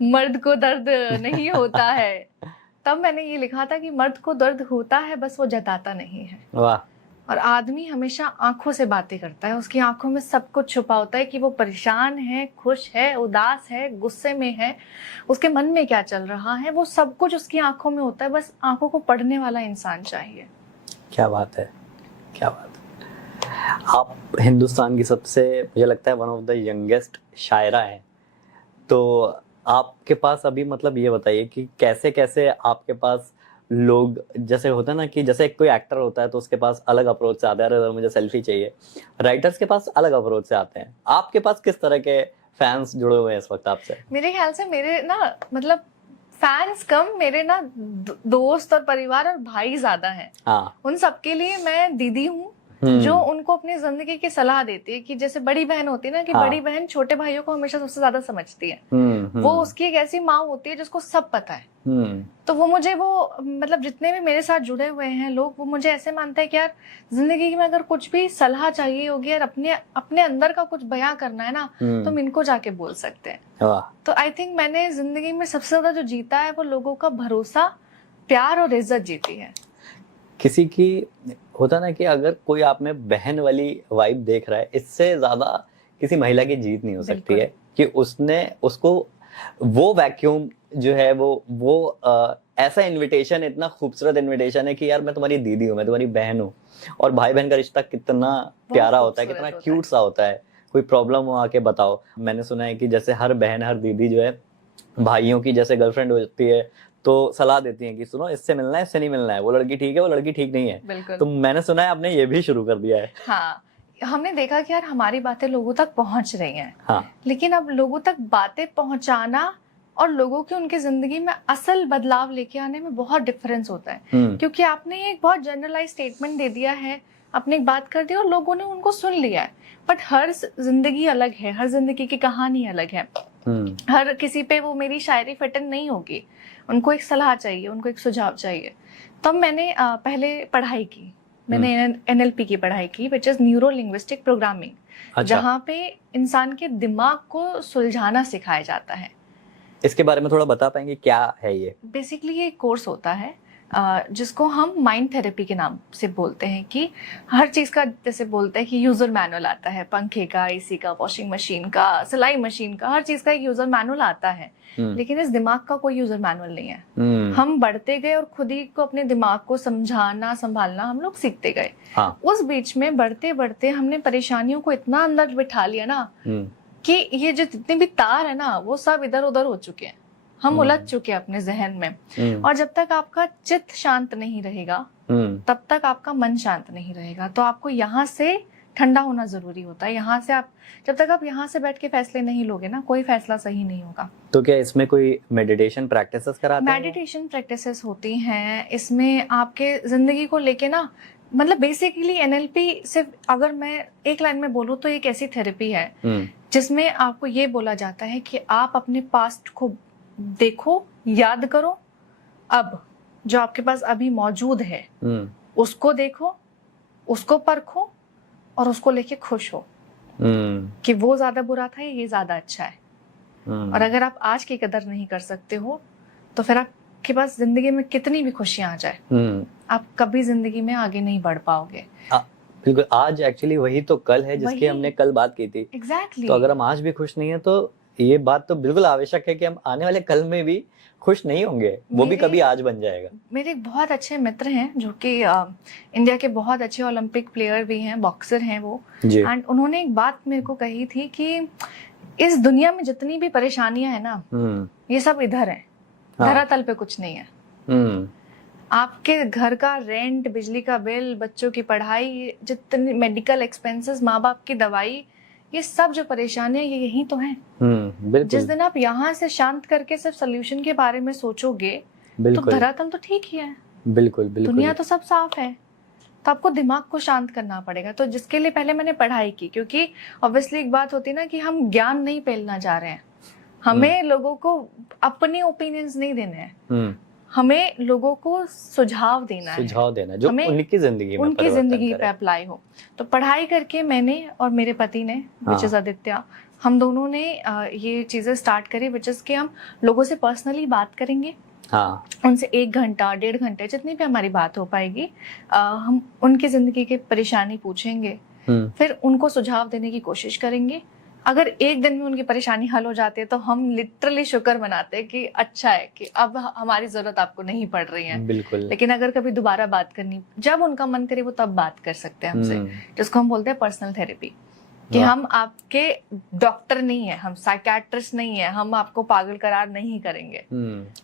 मर्द को दर्द नहीं होता है, तब मैंने ये लिखा था कि मर्द को दर्द होता है, बस वो जताता नहीं है। वाह। और आदमी हमेशा आंखों से बातें करता है, उसकी आंखों में सब कुछ छुपा होता है कि वो परेशान है, खुश है, उदास है, गुस्से में है, उसके मन में क्या चल रहा है, वो सब कुछ उसकी आंखों में होता है। बस आंखों को पढ़ने वाला इंसान चाहिए। क्या बात है, क्या बात है। आप हिंदुस्तान की सबसे, मुझे लगता है, वन ऑफ द यंगेस्ट शायरा हैं। तो आपके पास अभी, मतलब ये बताइए कि कैसे कैसे आपके पास लोग, जैसे होता है ना कि जैसे कोई एक्टर होता है तो उसके पास अलग अप्रोच से आता है, अरे मुझे सेल्फी चाहिए, राइटर्स के पास अलग अप्रोच से आते हैं, आपके पास किस तरह के फैंस जुड़े हुए हैं इस वक्त आपसे? मेरे ख्याल से मेरे ना, मतलब फैंस कम, मेरे ना दोस्त और परिवार और भाई ज्यादा हैं। हाँ। उन सबके लिए मैं दीदी हूँ, जो उनको अपनी जिंदगी की सलाह देती है। कि जैसे बड़ी बहन होती है ना, कि हाँ। बड़ी बहन छोटे भाइयों को हमेशा सबसे ज्यादा समझती है। वो उसकी एक ऐसी माँ होती है जिसको सब पता है। तो वो मुझे, वो मतलब जितने भी मेरे साथ जुड़े हुए हैं लोग, वो मुझे ऐसे मानते हैं कि यार जिंदगी में अगर कुछ भी सलाह चाहिए होगी, यार अपने अंदर का कुछ बयां करना है ना, तुम इनको जाके बोल सकते हैं। तो आई थिंक मैंने जिंदगी में सबसे ज्यादा जो जीता है वो लोगों का भरोसा, प्यार और इज्जत जीती है। किसी की होता ना कि अगर कोई आप में बहन वाली वाइब देख रहा है, इससे ज्यादा किसी महिला की जीत नहीं हो सकती है कि उसको वो वैक्यूम जो है, वो ऐसा इनविटेशन, इतना खूबसूरत इनविटेशन है कि यार मैं तुम्हारी दीदी हूँ, मैं तुम्हारी बहन हूँ। और भाई बहन का रिश्ता कितना प्यारा होता है, कितना क्यूट सा होता है। कोई प्रॉब्लम हो आके बताओ। मैंने सुना है कि जैसे हर बहन, हर दीदी जो है भाइयों की जैसे गर्लफ्रेंड होती है तो सलाह देती हैं कि सुनो, इससे मिलना है, इससे नहीं मिलना है, वो लड़की ठीक है, वो लड़की ठीक नहीं है। तो मैंने सुना है आपने ये भी शुरू कर दिया है। हाँ, हमने देखा कि यार हमारी बातें लोगों तक पहुंच रही हैं। हाँ। लेकिन अब लोगों तक बातें पहुंचाना और लोगों की उनकी जिंदगी में असल बदलाव लेके आने में बहुत डिफरेंस होता है। क्योंकि आपने एक बहुत जनरलाइज स्टेटमेंट दे दिया है, आपने एक बात कर दी और लोगों ने उनको सुन लिया है। बट हर जिंदगी अलग है, हर जिंदगी की कहानी अलग है। हर किसी पे वो मेरी शायरी फिटन नहीं होगी। उनको एक सलाह चाहिए, उनको एक सुझाव चाहिए। तब मैंने पहले पढ़ाई की, मैंने NLP की पढ़ाई की, which is neuro linguistic programming. अच्छा। जहाँ पे इंसान के दिमाग को सुलझाना सिखाया जाता है। इसके बारे में थोड़ा बता पाएंगे क्या है ये? बेसिकली ये कोर्स होता है जिसको हम माइंड थेरेपी के नाम से बोलते हैं। कि हर चीज का, जैसे बोलते हैं कि यूजर मैनुअल आता है, पंखे का, AC का, वॉशिंग मशीन का, सिलाई मशीन का, हर चीज का एक यूजर मैनुअल आता है। लेकिन इस दिमाग का कोई यूजर मैनुअल नहीं है। हम बढ़ते गए और खुद ही को, अपने दिमाग को समझाना, संभालना हम लोग सीखते गए। हाँ। उस बीच में बढ़ते बढ़ते हमने परेशानियों को इतना अंदर बिठा लिया ना कि ये जो जितने भी तार है ना, वो सब इधर उधर हो चुके हैं। हम उलझ चुके हैं अपने जहन में। और जब तक आपका चित्त शांत नहीं रहेगा, तब तक आपका मन शांत नहीं रहेगा। तो आपको यहाँ से ठंडा होना जरूरी होता है। यहाँ से आप, जब तक आप यहाँ से बैठ के फैसले नहीं लोगे ना, कोई फैसला सही नहीं होगा। तो क्या इसमें कोई मेडिटेशन प्रैक्टिसेस कराते हैं? मेडिटेशन प्रैक्टिसेस होती हैं इसमें। आपके जिंदगी को लेके ना, मतलब बेसिकली NLP सिर्फ, अगर मैं एक लाइन में बोलूँ तो एक ऐसी थेरेपी है जिसमें आपको ये बोला जाता है कि आप अपने पास्ट को देखो, याद करो, अब जो आपके पास अभी मौजूद है उसको देखो, उसको परखो और उसको लेके खुश हो कि वो ज्यादा बुरा था या ये ज्यादा अच्छा है। और अगर आप आज की कदर नहीं कर सकते हो तो फिर आपके पास जिंदगी में कितनी भी खुशियां आ जाए, आप कभी जिंदगी में आगे नहीं बढ़ पाओगे। बिल्कुल। आज एक्चुअली वही तो कल है जिसकी हमने कल बात की थी। एग्जैक्टली। तो अगर हम आज भी खुश नहीं है तो ये बात तो बिल्कुल आवश्यक है कि हम आने वाले कल में भी खुश नहीं होंगे, वो भी कभी आज बन जाएगा। मेरे बहुत अच्छे मित्र हैं जो कि इंडिया के बहुत अच्छे ओलंपिक प्लेयर भी हैं, बॉक्सर हैं वो। एंड उन्होंने एक बात मेरे को कही थी कि इस दुनिया में जितनी भी परेशानियां है ना, ये सब इधर है। हाँ। धरातल पे कुछ नहीं है। आपके घर का रेंट, बिजली का बिल, बच्चों की पढ़ाई, जितनी मेडिकल एक्सपेंसेस, माँ बाप की दवाई, ये सब जो परेशानियां, ये यही तो हैं। जिस दिन आप यहाँ से शांत करके सिर्फ सोल्यूशन के बारे में सोचोगे तो धरातल तो ठीक ही है। बिल्कुल। दुनिया तो सब साफ है। तो आपको दिमाग को शांत करना पड़ेगा। तो जिसके लिए पहले मैंने पढ़ाई की, क्योंकि ऑब्वियसली एक बात होती है ना कि हम ज्ञान नहीं फैलना जा रहे हैं, हमें लोगों को अपने ओपिनियंस नहीं देने हैं, हमें लोगों को सुझाव देना है जो उनकी जिंदगी पे अप्लाई हो। तो पढ़ाई करके मैंने और मेरे पति ने, विच इज आदित्य, हम दोनों ने ये चीज़ें स्टार्ट करी, विच इज़ कि हम लोगों से पर्सनली बात करेंगे। हाँ, उनसे 1 घंटा 1.5 घंटे जितनी भी हमारी बात हो पाएगी, हम उनकी ज़िंदगी की परेशानी पूछेंगे, फिर उनको सुझाव देने की कोशिश करेंगे। अगर एक दिन में उनकी परेशानी हल हो जाती है तो हम लिटरली शुक्र मनाते हैं कि अच्छा है कि अब हमारी ज़रूरत आपको नहीं पड़ रही है। बिल्कुल। लेकिन अगर कभी दोबारा बात करनी, जब उनका मन करे वो तब बात कर सकते हैं हमसे, जिसको हम बोलते हैं पर्सनल थेरेपी। कि हम आपके डॉक्टर नहीं है, हम साइकियाट्रिस्ट नहीं है, हम आपको पागल करार नहीं करेंगे।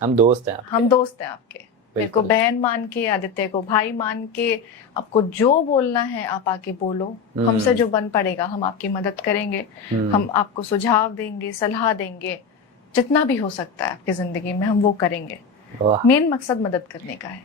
हम दोस्त हैं आपके। हम दोस्त हैं आपके। मेरे को बहन मान के, आदित्य को भाई मान के, आपको जो बोलना है आप आके बोलो। हमसे जो बन पड़ेगा हम आपकी मदद करेंगे, हम आपको सुझाव देंगे, सलाह देंगे, जितना भी हो सकता है आपकी जिंदगी में हम वो करेंगे। मेन मकसद मदद करने का है।